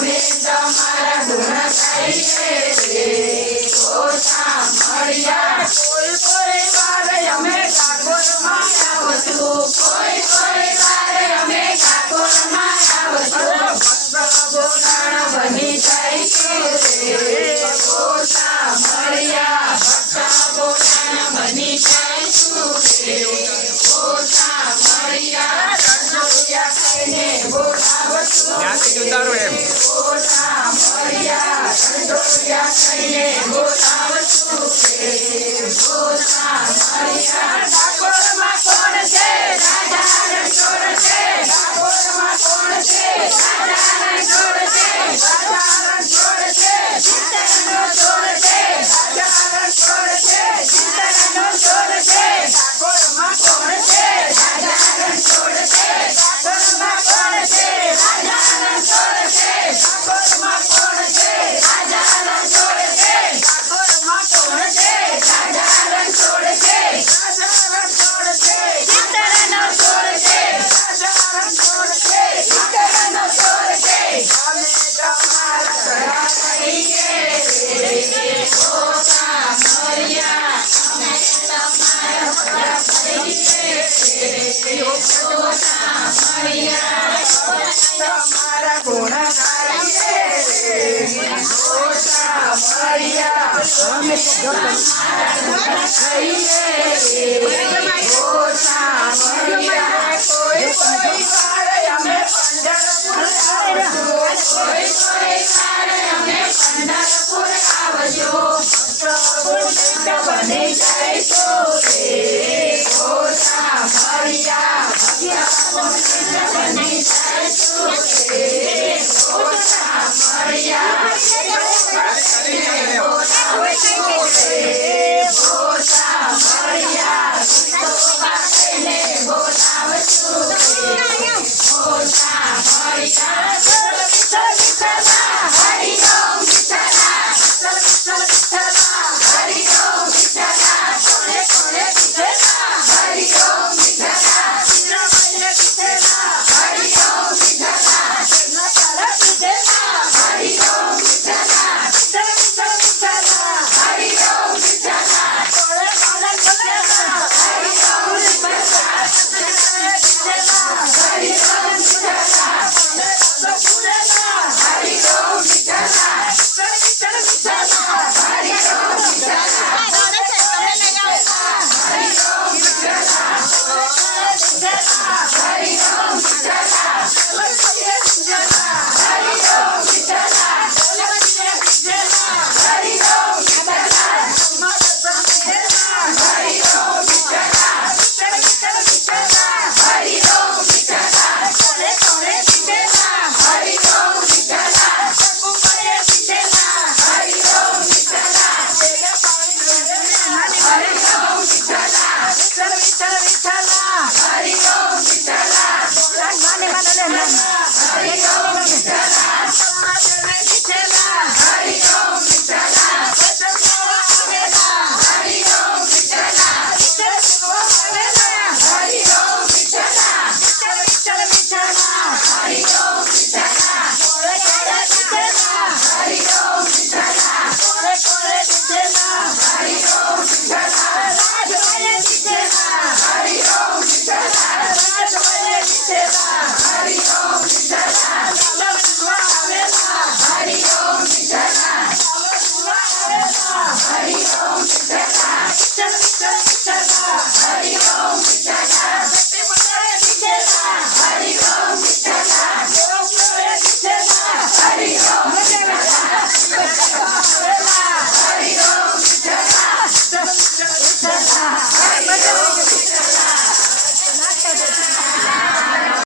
મે તમારા ગુણ ગાઈએ Dios